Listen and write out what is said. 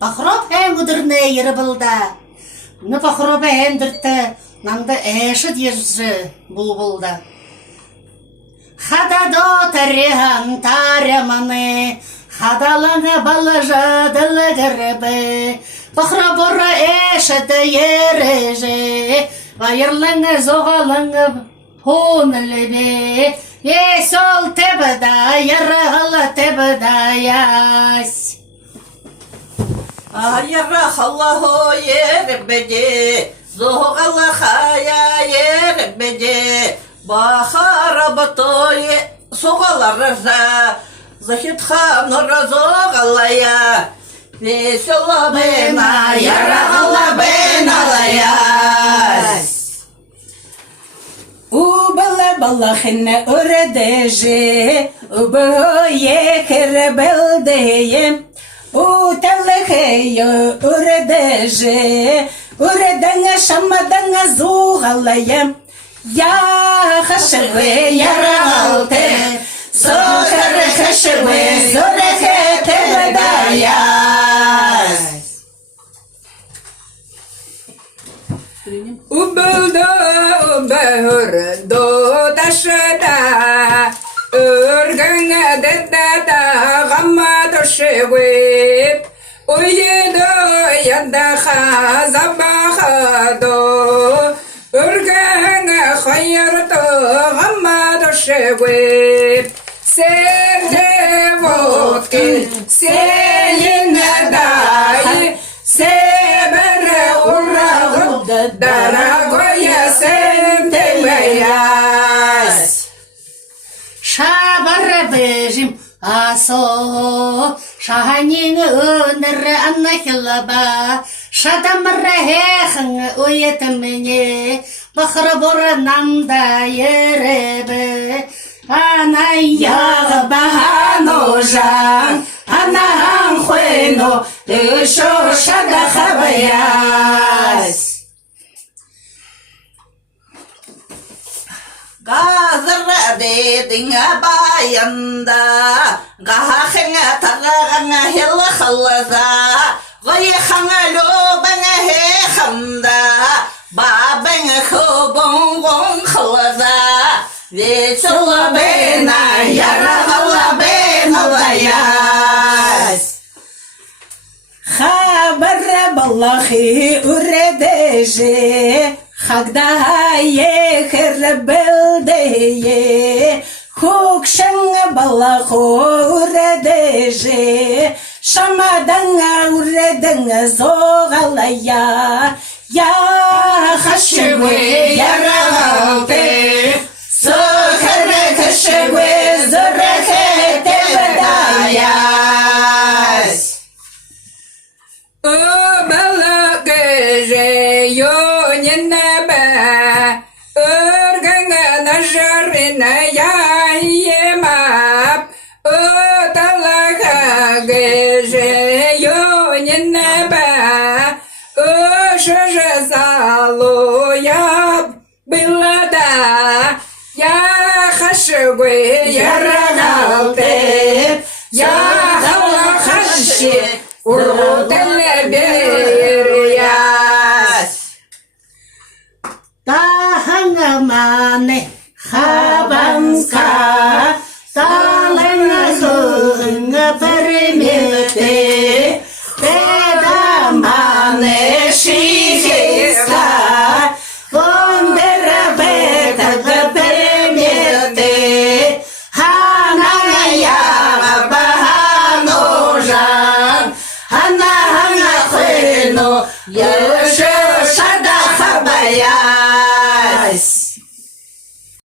Пахроп хәңгүдерне ербылда. Ну пахропа хәндіртті, намды әші дежі бұл-бұлда. Хададо тарыған тараманы, хадалаңа балажа дылығырбы. Пахропора әшіді ережі, вайырлаңа зоғалаңа хонылбе. Есол тебіда, ярағала тебіда яс. Yarrahallahu yerbede, zoğala khaya yerbede, bahara batoye soğalarıza, zahit hanıra zoğalaya, vesela bena, yarrahala bena layas. Убала балахна урадеже, убоє кербелдеє, уталахею урадеже, урадanga шамадanga зугалая, я хашеве ярагалте, сохаре хашеве зорехе тебедаяс. Убылды убырды ташыда, үргіңі дәддәді ғамма түшігіп, ойыды яндаға забағыды, үргіңі қайырды ғамма түшігіп, сәрде водкин, сәйіні дайы, сәбірі ұрағып, дорогое сентемеяс. Шабары бежим асо, шаханин өнірі аннахилаба, шадамыры хехің уетіміне, бақыры бұры намда еребі. Анай яғы бағану жан, анаған хуэну, үшо шада хабаяс. Gazırı dedin bayanda, gahakına tarağına hılı hılıza, gıyıkına lübüne hekimda, babını hıbın gın hılıza, vesula bena, yarağıla bena layas. Хабара балахи уредеже, хагда ехер белдее, хукшанга балахо уредеже, шамаданга уреденга зогалая, я хашеве ярагалте, сохаре хашеве зорехе тебедаяс. Балагеже йоненебе, өргіңі нажарына яйемап, оталағагеже йоненебе, өші залуяб білада, я хашыгы ярагалте, я халахаши, урутеле берияс. Тахаңа мане хабанска, талыңа хыңа перемете, Теда мане шихиска, кондера бетага перемете, ханага яга баханужан, ханага хыну, юшу шада хабаяс.